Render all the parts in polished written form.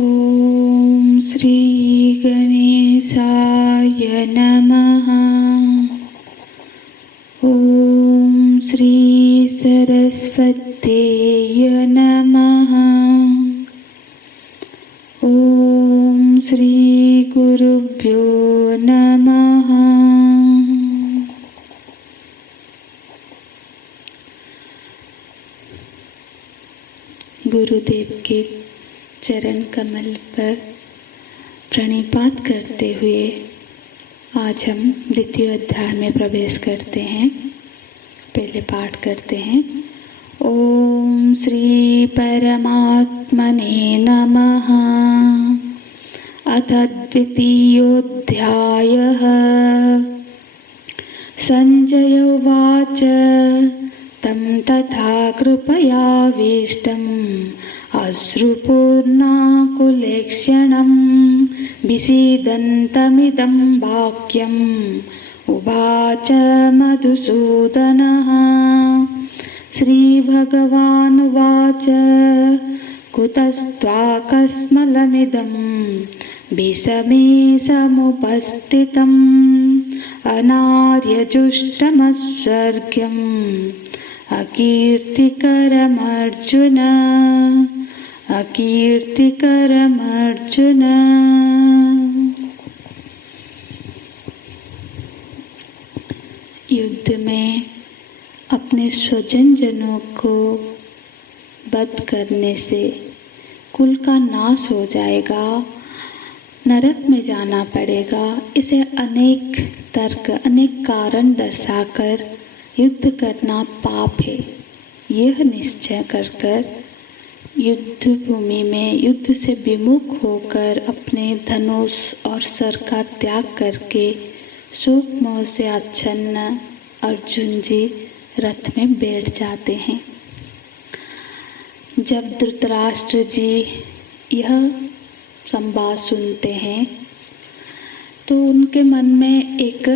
ॐ श्री गणेशाय नमः। ॐ श्री सरस्वत्यै नमः। ॐ श्री गुरुभ्यो नमः। गुरुदेव के चरण कमल पर प्रणिपात करते हुए आज हम द्वितीय अध्याय में प्रवेश करते हैं। पहले पाठ करते हैं। ओम श्री परमात्मने नमः। अथ द्वितीयोऽध्यायः। संजय उवाच तं तथा कृपयाविष्टम् अश्रुपूर्णाकुलेक्षणं विषीदन्तमिदं वाक्यम् उवाच मधुसूदनः। श्रीभगवानुवाच कुतस्त्वाकस्मलमिदं विषमे समुपस्थितम् अनार्यजुष्टमस्वर्ग्यम् अकीर्तिकरमर्जुन अकीर्तिकरमर्जुन। युद्ध में अपने स्वजन जनों को वध करने से कुल का नाश हो जाएगा, नरक में जाना पड़ेगा। इसे अनेक तर्क अनेक कारण दर्शाकर युद्ध करना पाप है। यह निश्चय कर युद्ध भूमि में युद्ध से विमुख होकर अपने धनुष और सर का त्याग करके शोक मोह से आच्छन्न अर्जुन जी रथ में बैठ जाते हैं। जब धृतराष्ट्र जी यह संवाद सुनते हैं तो उनके मन में एक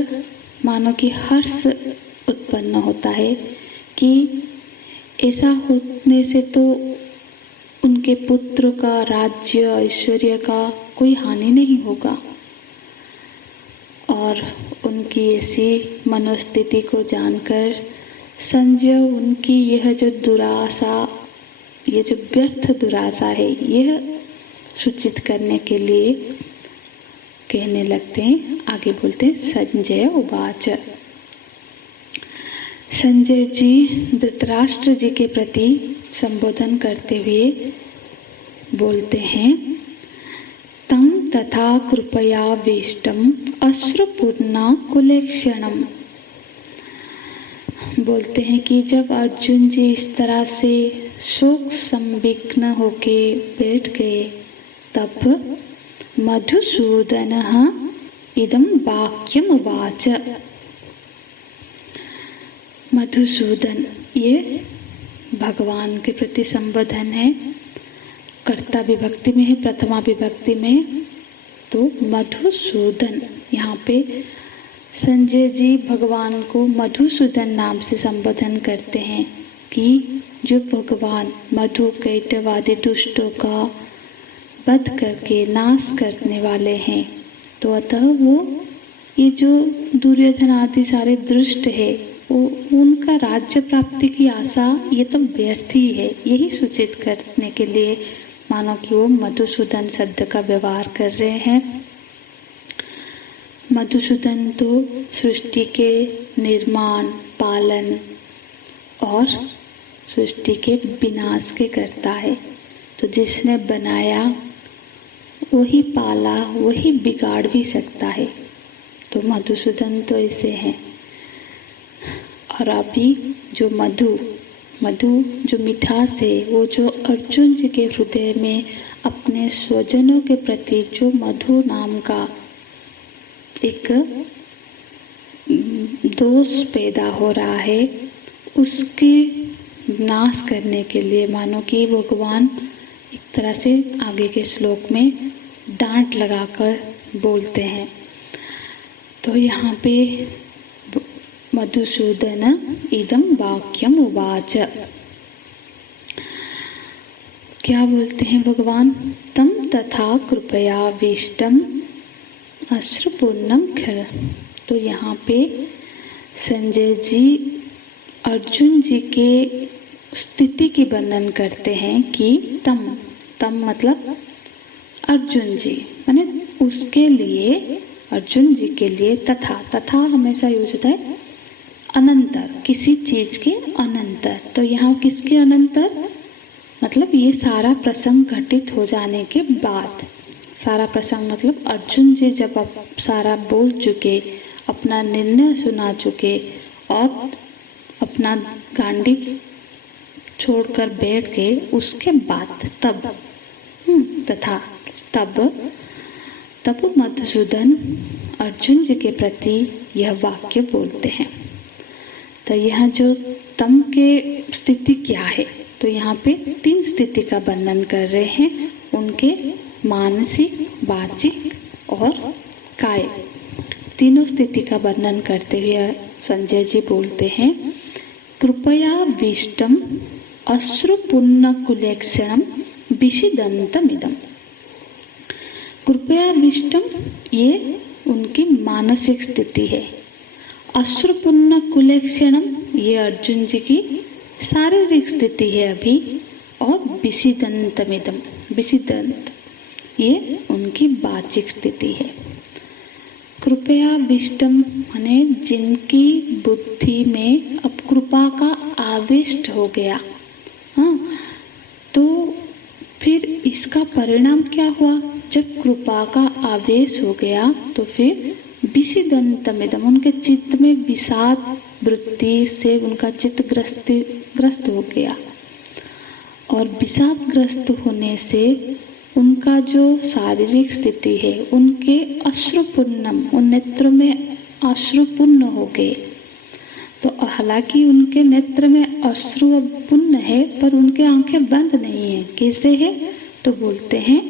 मानो कि हर्ष उत्पन्न होता है कि ऐसा होने से तो उनके पुत्र का राज्य ऐश्वर्य का कोई हानि नहीं होगा। और उनकी ऐसी मनोस्थिति को जानकर संजय उनकी यह जो दुराशा, ये जो व्यर्थ दुराशा है, यह सूचित करने के लिए कहने लगते हैं। आगे बोलते हैं संजय उवाच। संजय जी धृतराष्ट्र जी के प्रति संबोधन करते हुए बोलते हैं, तं तथा कृपयाविष्टम् अश्रुपूर्णाकुलेक्षणम्। बोलते हैं कि जब अर्जुन जी इस तरह से शोक संविघ्न होके बैठ गए तब मधुसूदनः इदं वाक्यम् उवाच। मधुसूदन ये भगवान के प्रति संबोधन है। कर्ता विभक्ति में है, प्रथमा विभक्ति में। तो मधुसूदन, यहाँ पे संजय जी भगवान को मधुसूदन नाम से संबोधन करते हैं कि जो भगवान मधु कैटवादी दुष्टों का वध करके नाश करने वाले हैं। तो अतः वो ये जो दुर्योधन आदि सारे दुष्ट है वो उनका राज्य प्राप्ति की आशा ये तो व्यर्थ ही है। यही सूचित करने के लिए मानो कि वो मधुसूदन शब्द का व्यवहार कर रहे हैं। मधुसूदन तो सृष्टि के निर्माण, पालन और सृष्टि के विनाश के करता है। तो जिसने बनाया वही पाला, वही बिगाड़ भी सकता है। तो मधुसूदन तो ऐसे हैं। और अभी जो मधु जो मिठास है, वो जो अर्जुन जी के हृदय में अपने स्वजनों के प्रति जो मधु नाम का एक दोष पैदा हो रहा है, उसके नाश करने के लिए मानो कि भगवान एक तरह से आगे के श्लोक में डांट लगाकर बोलते हैं। तो यहाँ पे मधुसूदन इदं वाक्यम उवाच। क्या बोलते हैं भगवान, तम तथा कृपया विष्टम अश्रुपूर्णम खिल। तो यहाँ पे संजय जी अर्जुन जी के स्थिति की वर्णन करते हैं कि तम मतलब अर्जुन जी, माने उसके लिए, अर्जुन जी के लिए, तथा हमेशा यूज होता है अनंतर, किसी चीज के अनंतर। तो यहाँ किसके अनंतर, मतलब ये सारा प्रसंग घटित हो जाने के बाद, सारा प्रसंग मतलब अर्जुन जी जब अब सारा बोल चुके, अपना निर्णय सुना चुके और अपना गांडी छोड़कर बैठ गए, उसके बाद तब मधुसूदन अर्जुन जी के प्रति यह वाक्य बोलते हैं। तो यह जो तम के स्थिति क्या है, तो यहाँ पे 3 स्थिति का वर्णन कर रहे हैं, उनके मानसिक, वाचिक और काय, तीनों स्थिति का वर्णन करते हुए संजय जी बोलते हैं, कृपया विष्टम अश्रुपूर्ण कुलेक्षणम विषिदंतमिदम। कृपया विष्टम ये उनकी मानसिक स्थिति है, अश्रुपूर्ण कुलेक्षणम ये अर्जुन जी की शारीरिक स्थिति है अभी, और विषिदंतमिदम, विषिदंत ये उनकी वाचिक स्थिति है। कृपया विष्टम माने जिनकी बुद्धि में अब कृपा का आविष्ट हो गया, हाँ, तो फिर इसका परिणाम क्या हुआ, जब कृपा का आवेश हो गया तो फिर विषिदंतमिदम, उनके चित्त में विषाद वृत्ति से उनका चित्त ग्रस्त हो गया, और विषादग्रस्त होने से उनका जो शारीरिक स्थिति है, उनके अश्रुपूर्णम, उन नेत्रों में अश्रुपूर्ण हो गए। तो हालांकि उनके नेत्र में अश्रुपूर्ण है, पर उनके आंखें बंद नहीं है। कैसे है, तो बोलते हैं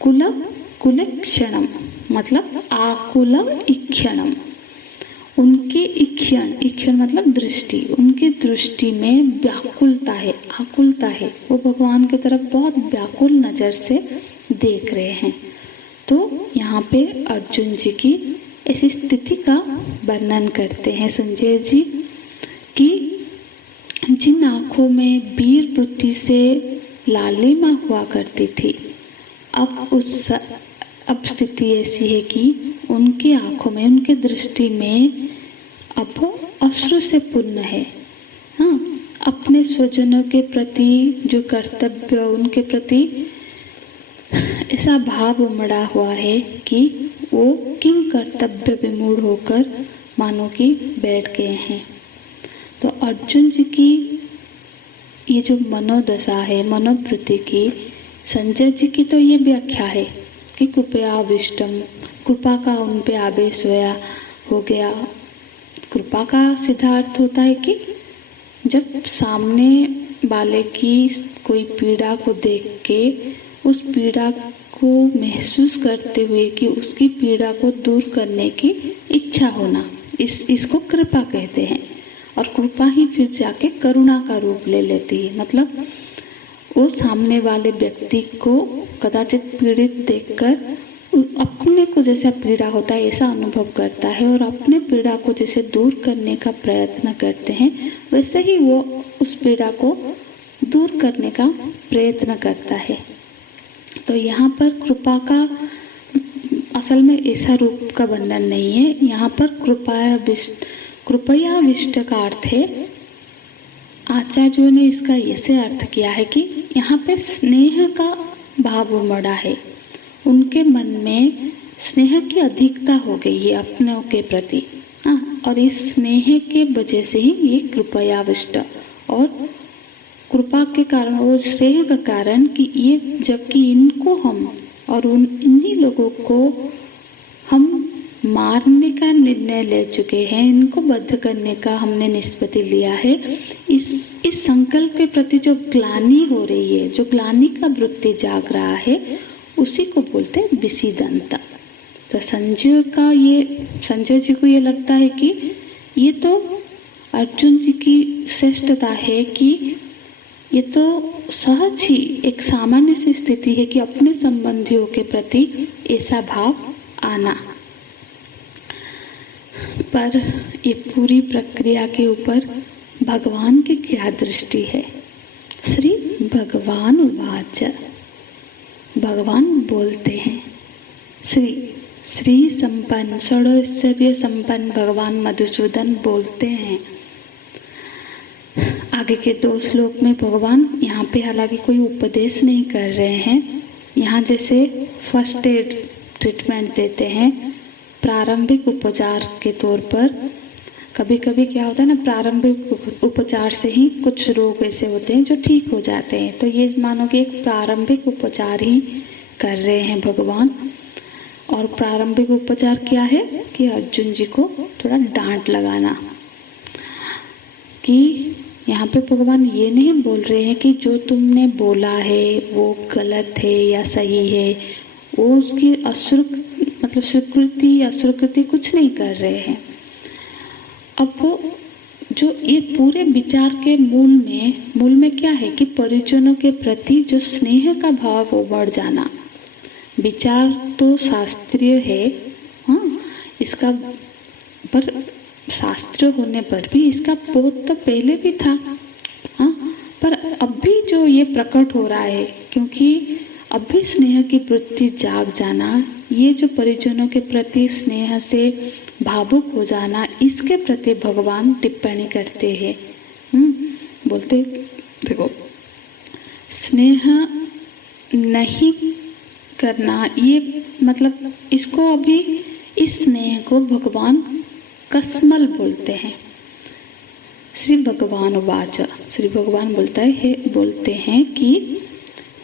कुलक्षणम, मतलब आकुल इक्षणम, उनके इक्षण मतलब दृष्टि, उनकी दृष्टि में व्याकुलता है, आकुलता है, वो भगवान की तरफ बहुत व्याकुल नज़र से देख रहे हैं। तो यहाँ पे अर्जुन जी की ऐसी स्थिति का वर्णन करते हैं संजय जी कि जिन आँखों में वीर वृत्ति से लालिमा हुआ करती थी, अब स्थिति ऐसी है कि उनकी आंखों में, उनकी दृष्टि में अब अश्रु से पूर्ण है। हाँ, अपने स्वजनों के प्रति जो कर्तव्य, उनके प्रति ऐसा भाव उमड़ा हुआ है कि वो किंग कर्तव्य विमूढ़ होकर मानो कि बैठ गए हैं। तो अर्जुन जी की ये जो मनोदशा है, मनोवृत्ति की, संजय जी की तो ये व्याख्या है कि कृपया विष्टम, कृपा का उन पे आवेश हो गया। कृपा का सीधा अर्थ होता है कि जब सामने वाले की कोई पीड़ा को देख के उस पीड़ा को महसूस करते हुए कि उसकी पीड़ा को दूर करने की इच्छा होना, इसको कृपा कहते हैं। और कृपा ही फिर जाके करुणा का रूप ले लेती है। मतलब वो सामने वाले व्यक्ति को कदाचित पीड़ित देखकर अपने को जैसा पीड़ा होता है ऐसा अनुभव करता है, और अपने पीड़ा को जैसे दूर करने का प्रयत्न करते हैं, वैसे ही वो उस पीड़ा को दूर करने का प्रयत्न करता है। तो यहाँ पर कृपा का असल में ऐसा रूप का वर्णन नहीं है। यहाँ पर कृपया विष्ट का अर्थ है, आचार्यों ने इसका ऐसे अर्थ किया है कि यहाँ पे स्नेह का भाव उमड़ा है, उनके मन में स्नेह की अधिकता हो गई है अपनों के प्रति। हाँ, और इस स्नेह के वजह से ही ये कृपयाविष्ट, और कृपा के कारण और स्नेह का कारण कि ये जबकि इनको हम और इन्हीं लोगों को हम मारने का निर्णय ले चुके हैं, इनको बद्ध करने का हमने निष्पत्ति लिया है, इस संकल्प के प्रति जो ग्लानि हो रही है, जो ग्लानि का वृत्ति जाग रहा है, उसी को बोलते हैं विषिदंत। तो संजय जी को ये लगता है कि ये तो अर्जुन जी की श्रेष्ठता है कि ये तो सहज ही एक सामान्य सी स्थिति है कि अपने संबंधियों के प्रति ऐसा भाव आना। पर ये पूरी प्रक्रिया के ऊपर भगवान की क्या दृष्टि है? श्री भगवान उवाच, भगवान बोलते हैं, श्री संपन्न षोडशैश्वर्य संपन्न भगवान मधुसूदन बोलते हैं। आगे के 2 श्लोक में भगवान यहाँ पे हालांकि कोई उपदेश नहीं कर रहे हैं, यहाँ जैसे फर्स्ट एड ट्रीटमेंट देते हैं प्रारंभिक उपचार के तौर पर। कभी कभी क्या होता है ना, प्रारंभिक उपचार से ही कुछ रोग ऐसे होते हैं जो ठीक हो जाते हैं, तो ये मानो कि एक प्रारंभिक उपचार ही कर रहे हैं भगवान। और प्रारंभिक उपचार क्या है कि अर्जुन जी को थोड़ा डांट लगाना, कि यहाँ पे भगवान ये नहीं बोल रहे हैं कि जो तुमने बोला है वो गलत है या सही है, वो उसकी मतलब स्वीकृति अस्वीकृति कुछ नहीं कर रहे हैं। अब वो जो ये पूरे विचार के मूल में क्या है कि परिजनों के प्रति जो स्नेह का भाव वो बढ़ जाना। विचार तो शास्त्रीय है, हाँ, इसका पर शास्त्र होने पर भी इसका बोध तो पहले भी था, हाँ, पर अभी जो ये प्रकट हो रहा है, क्योंकि अभी स्नेह की वृत्ति जाग जाना, ये जो परिजनों के प्रति स्नेह से भावुक हो जाना, इसके प्रति भगवान टिप्पणी करते हैं। बोलते देखो, स्नेह नहीं करना, ये मतलब इसको अभी इस स्नेह को भगवान कस्मल बोलते हैं। श्री भगवान वाच, श्री भगवान बोलते हैं कि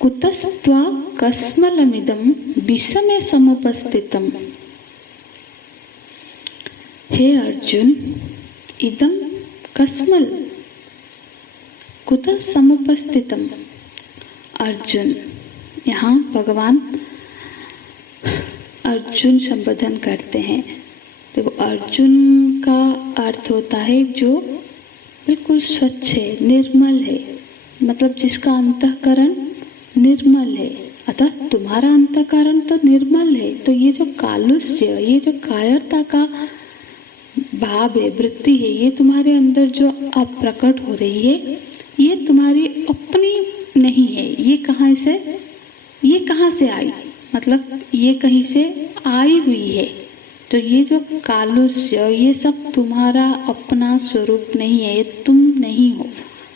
कुतस्त्वा कस्मलमिदं विषमे समुपस्थितम्। हे अर्जुन, इदं कस्मल कुतः समुपस्थितम्। अर्जुन, यहाँ भगवान अर्जुन संबोधन करते हैं। देखो, अर्जुन का अर्थ होता है जो बिल्कुल स्वच्छ है, निर्मल है, मतलब जिसका अंतःकरण निर्मल है। अतः तुम्हारा अंतःकरण तो निर्मल है, तो ये जो कालुष्य, ये जो कायरता का भाव है, वृत्ति है, ये तुम्हारे अंदर जो अब प्रकट हो रही है, ये तुम्हारी अपनी नहीं है। ये कहाँ से आई, मतलब ये कहीं से आई हुई है। तो ये जो कालुष्य, ये सब तुम्हारा अपना स्वरूप नहीं है, ये तुम नहीं हो,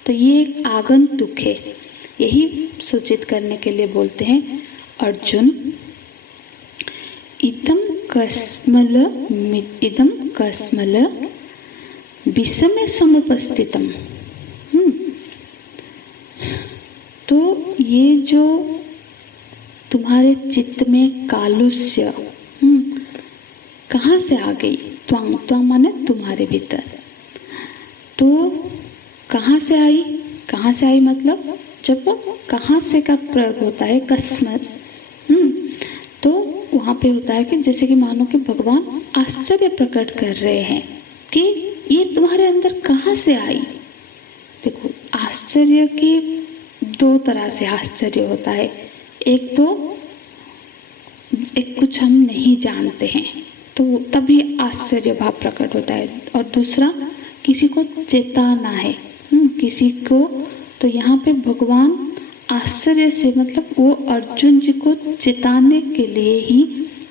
तो ये एक आगंतुक है। यही सूचित करने के लिए बोलते हैं, अर्जुन इदं कस्मल विषमे समुपस्थितम्। तो ये जो तुम्हारे चित्त में कालुष्य कहाँ से आ गई? त्वां माने तुम्हारे भीतर। तो कहाँ से आई मतलब जब कहाँ से का प्रयोग होता है कस्मत, तो वहाँ पे होता है कि जैसे कि मानो कि भगवान आश्चर्य प्रकट कर रहे हैं कि ये तुम्हारे अंदर कहाँ से आई। देखो, आश्चर्य की 2 तरह से आश्चर्य होता है। एक कुछ हम नहीं जानते हैं तो तभी आश्चर्य भाव प्रकट होता है, और दूसरा किसी को चेताना है, किसी को। तो यहाँ पे भगवान आश्चर्य से मतलब वो अर्जुन जी को चेताने के लिए ही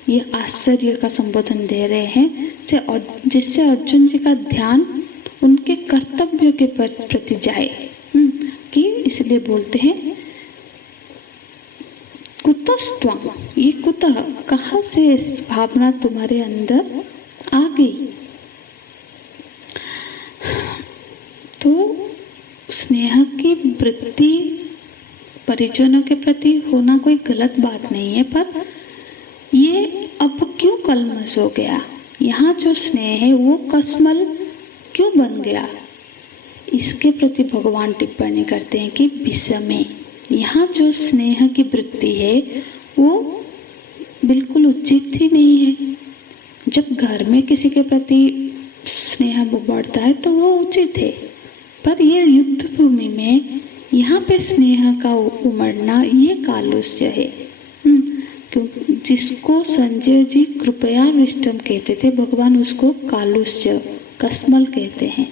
ये आश्चर्य का संबोधन दे रहे हैं, और जिससे अर्जुन जी का ध्यान उनके कर्तव्य के प्रति जाए, कि इसलिए बोलते हैं कुतस्त्वं, ये कुतः कहाँ से इस भावना तुम्हारे अंदर आ गई। तो स्नेह की वृत्ति परिजनों के प्रति होना कोई गलत बात नहीं है, पर ये अब क्यों कलमश हो गया? यहाँ जो स्नेह है वो कस्मल क्यों बन गया? इसके प्रति भगवान टिप्पणी करते हैं कि विषमे, यहाँ जो स्नेह की वृत्ति है वो बिल्कुल उचित ही नहीं है। जब घर में किसी के प्रति स्नेह बढ़ता है तो वो उचित है, पर ये युद्ध भूमि में यहाँ पे स्नेह का उमड़ना ये कालुष्य है। क्योंकि जिसको संजय जी कृपया विष्टम कहते थे, भगवान उसको कालुष्य कस्मल कहते हैं,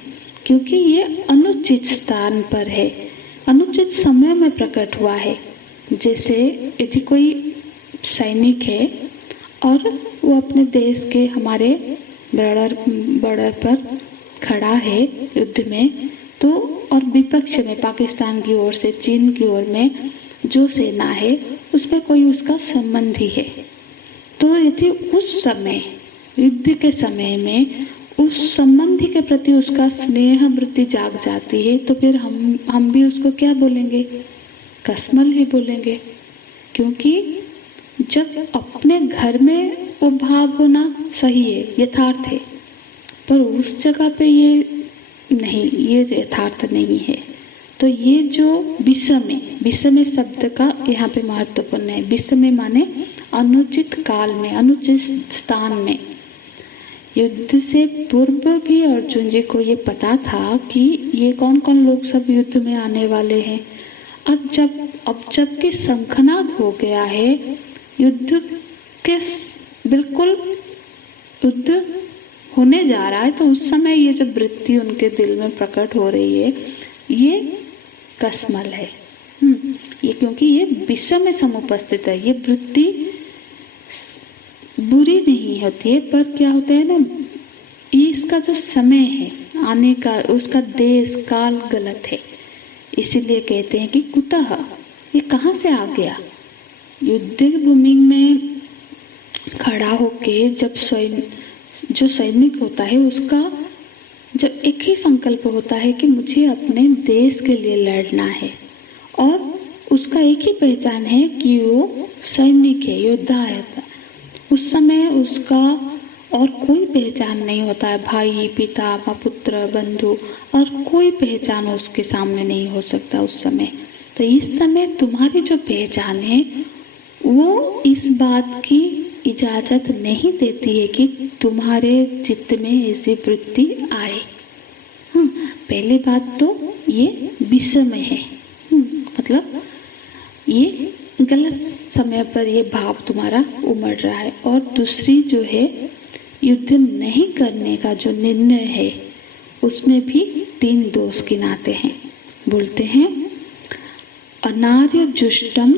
क्योंकि ये अनुचित स्थान पर है, अनुचित समय में प्रकट हुआ है। जैसे यदि कोई सैनिक है और वो अपने देश के हमारे बॉर्डर पर खड़ा है युद्ध में, तो और विपक्ष में पाकिस्तान की ओर से, चीन की ओर में जो सेना है उसमें कोई उसका संबंधी है, तो यदि उस समय युद्ध के समय में उस संबंधी के प्रति उसका स्नेह वृत्ति जाग जाती है, तो फिर हम भी उसको क्या बोलेंगे? कस्मल ही बोलेंगे। क्योंकि जब अपने घर में वो भाव होना सही है, यथार्थ है, पर उस जगह पे ये नहीं, ये यथार्थ नहीं है। तो ये जो विषमे शब्द का यहाँ पे महत्वपूर्ण है। विषमे माने अनुचित काल में, अनुचित स्थान में। युद्ध से पूर्व भी अर्जुन जी को ये पता था कि ये कौन कौन लोग सब युद्ध में आने वाले हैं। अब जबकि शंखनाद हो गया है, युद्ध के बिल्कुल युद्ध होने जा रहा है, तो उस समय ये जब वृत्ति उनके दिल में प्रकट हो रही है, ये कस्मल है। ये क्योंकि ये विषय में समुपस्थित है। ये वृत्ति बुरी नहीं होती है, पर क्या होता है ना, ये इसका जो समय है आने का, उसका देश काल गलत है। इसीलिए कहते हैं कि कुतः, ये कहाँ से आ गया? युद्ध भूमि में खड़ा होके जब जो सैनिक होता है, उसका जब एक ही संकल्प होता है कि मुझे अपने देश के लिए लड़ना है, और उसका एक ही पहचान है कि वो सैनिक है, योद्धा है, उस समय उसका और कोई पहचान नहीं होता है। भाई, पिता, पुत्र, बंधु और कोई पहचान उसके सामने नहीं हो सकता उस समय। तो इस समय तुम्हारी जो पहचान है वो इस बात की इजाजत नहीं देती है कि तुम्हारे चित्त में ऐसी वृत्ति आए। पहली बात तो ये विषम है, मतलब ये गलत समय पर ये भाव तुम्हारा उमड़ रहा है। और दूसरी जो है, युद्ध नहीं करने का जो निर्णय है, उसमें भी 3 दोष गिनाते हैं। बोलते हैं अनार्य जुष्टम,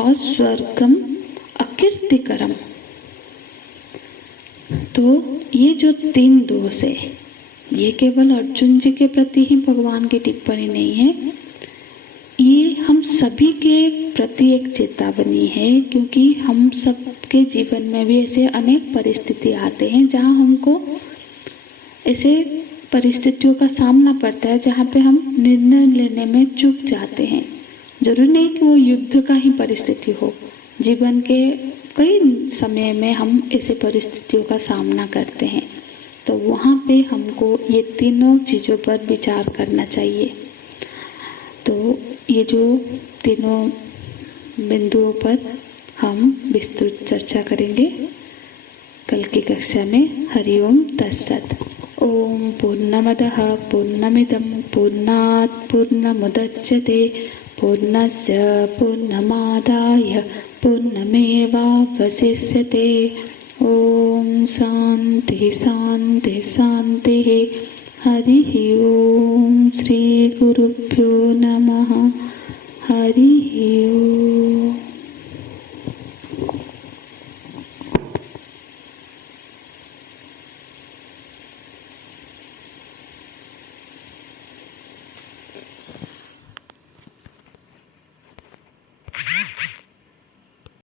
अस्वर्गम, अकीर्तिकरम। तो ये जो 3 दोष है, ये केवल अर्जुन जी के प्रति ही भगवान की टिप्पणी नहीं है, ये हम सभी के प्रति एक चेतावनी है। क्योंकि हम सबके जीवन में भी ऐसे अनेक परिस्थिति आते हैं जहाँ हमको ऐसे परिस्थितियों का सामना पड़ता है, जहाँ पे हम निर्णय लेने में चूक जाते हैं। जरूरी नहीं कि वो युद्ध का ही परिस्थिति हो, जीवन के कई समय में हम ऐसे परिस्थितियों का सामना करते हैं। तो वहाँ पे हमको ये तीनों चीज़ों पर विचार करना चाहिए। तो ये जो तीनों बिंदुओं पर हम विस्तृत चर्चा करेंगे कल की कक्षा में। हरिओम तत्सत। ओम पूर्णमदः पूर्णमिदं पूर्णात् पूर्णमुदच्यते पूर्णस्य पूर्णमादाय पूर्णमेवावशिष्यते। ओम शांति शांति शांतिः। हरिः ओम। श्री गुरुभ्यो नमः। हरिः ओम।